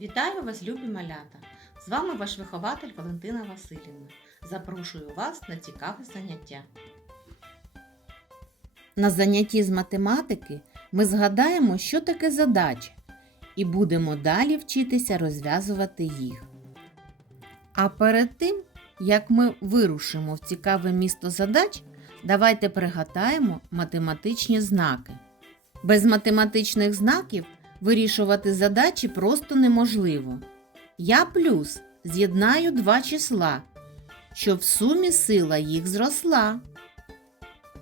Вітаю вас, любі малята! З вами ваш вихователь Валентина Васильівна. Запрошую вас на цікаве заняття. На занятті з математики ми згадаємо, що таке задача, і будемо далі вчитися розв'язувати їх. А перед тим, як ми вирушимо в цікаве місто задач, давайте пригадаємо математичні знаки. Без математичних знаків вирішувати задачі просто неможливо. Я плюс з'єднаю два числа, щоб в сумі сила їх зросла.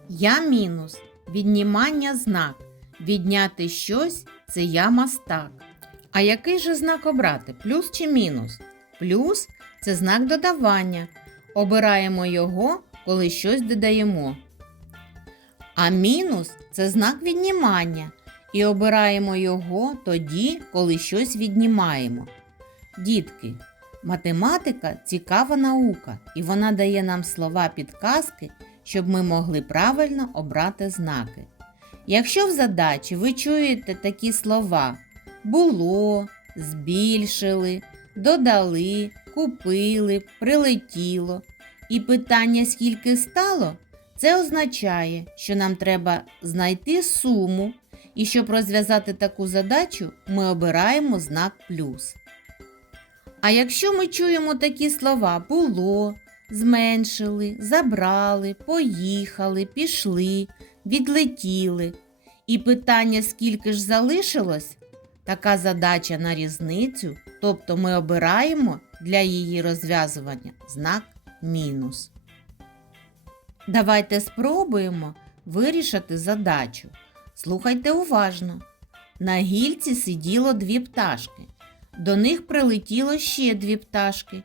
Я мінус віднімання знак. Відняти щось це я мастак. А який же знак обрати? Плюс чи мінус? Плюс це знак додавання. Обираємо його, коли щось додаємо. А мінус це знак віднімання. І обираємо його тоді, коли щось віднімаємо. Дітки, математика цікава наука, і вона дає нам слова підказки, щоб ми могли правильно обрати знаки. Якщо в задачі ви чуєте такі слова було, збільшили, додали, купили, прилетіло і питання скільки стало, це означає, що нам треба знайти суму, і щоб розв'язати таку задачу, ми обираємо знак плюс. А якщо ми чуємо такі слова було, зменшили, забрали, поїхали, пішли, відлетіли, і питання скільки ж залишилось, така задача на різницю, тобто ми обираємо для її розв'язування знак мінус. Давайте спробуємо вирішити задачу. Слухайте уважно. На гільці сиділо дві пташки. До них прилетіло ще дві пташки.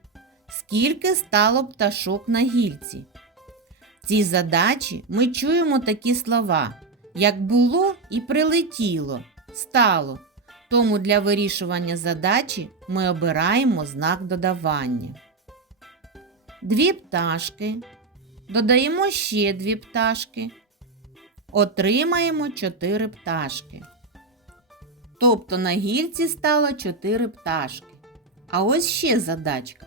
Скільки стало пташок на гільці? В цій задачі ми чуємо такі слова, як було і прилетіло, стало. Тому для вирішування задачі ми обираємо знак додавання. Дві пташки. Додаємо ще дві пташки. Отримаємо чотири пташки. Тобто на гільці стало чотири пташки. А ось ще задачка.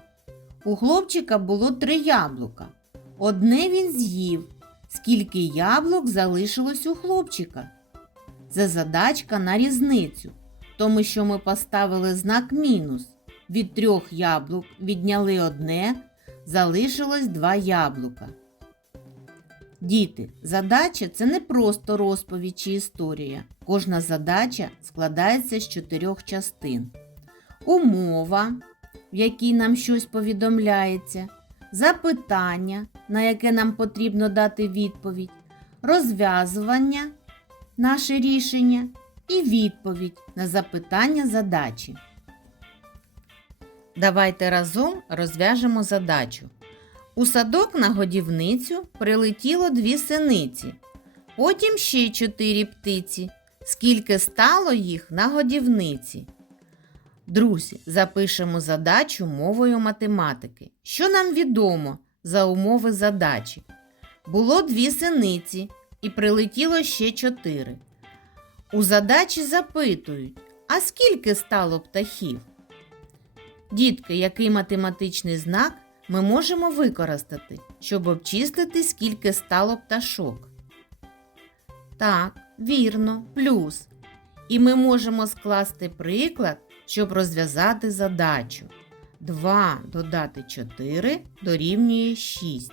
У хлопчика було три яблука. Одне він з'їв. Скільки яблук залишилось у хлопчика? Це задачка на різницю, тому що ми поставили знак мінус. Від трьох яблук відняли одне, залишилось два яблука. Діти, задача це не просто розповідь чи історія. Кожна задача складається з чотирьох частин. Умова, в якій нам щось повідомляється, запитання, на яке нам потрібно дати відповідь, розв'язування, наше рішення і відповідь на запитання задачі. Давайте разом розв'яжемо задачу. У садок на годівницю прилетіло дві синиці, потім ще чотири птиці. Скільки стало їх на годівниці? Друзі, запишемо задачу мовою математики. Що нам відомо за умови задачі? Було дві синиці і прилетіло ще чотири. У задачі запитують, а скільки стало птахів? Дітки, який математичний знак ми можемо використати, щоб обчислити, скільки стало пташок. Так, вірно, плюс. І ми можемо скласти приклад, щоб розв'язати задачу. 2 додати 4 дорівнює 6.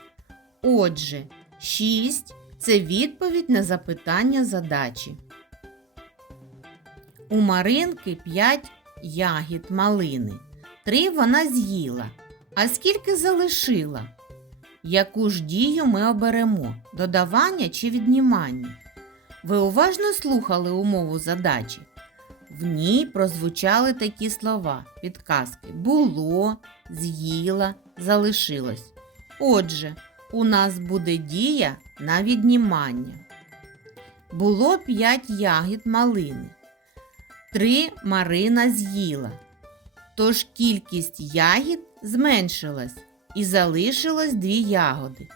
Отже, 6 це відповідь на запитання задачі. У Маринки 5 ягід малини. Три вона з'їла. А скільки залишила? Яку ж дію ми оберемо? Додавання чи віднімання? Ви уважно слухали умову задачі? В ній прозвучали такі слова, підказки було, з'їла, залишилось. Отже, у нас буде дія на віднімання. Було 5 ягід малини. Три Марина з'їла. Тож кількість ягід зменшилась і залишилось дві ягоди.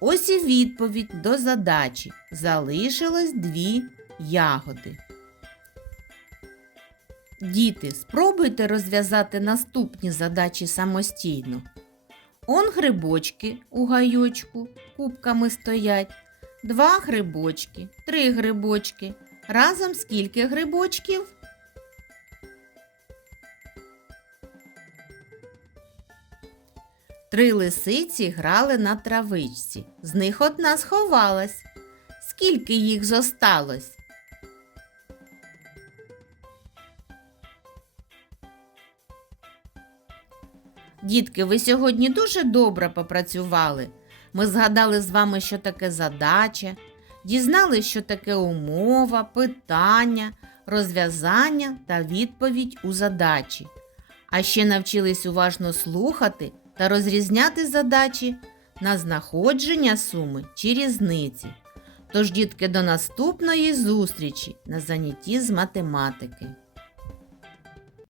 Ось і відповідь до задачі. Залишилось дві ягоди. Діти, спробуйте розв'язати наступні задачі самостійно. Он грибочки у гайочку кубками стоять. Два грибочки, три грибочки. Разом скільки грибочків? Три лисиці грали на травичці. З них одна сховалась. Скільки їх зосталось? Дітки, ви сьогодні дуже добре попрацювали. Ми згадали з вами, що таке задача, дізнали, що таке умова, питання, розв'язання та відповідь у задачі. А ще навчились уважно слухати та розрізняти задачі на знаходження суми чи різниці. Тож, дітки, до наступної зустрічі на занятті з математики.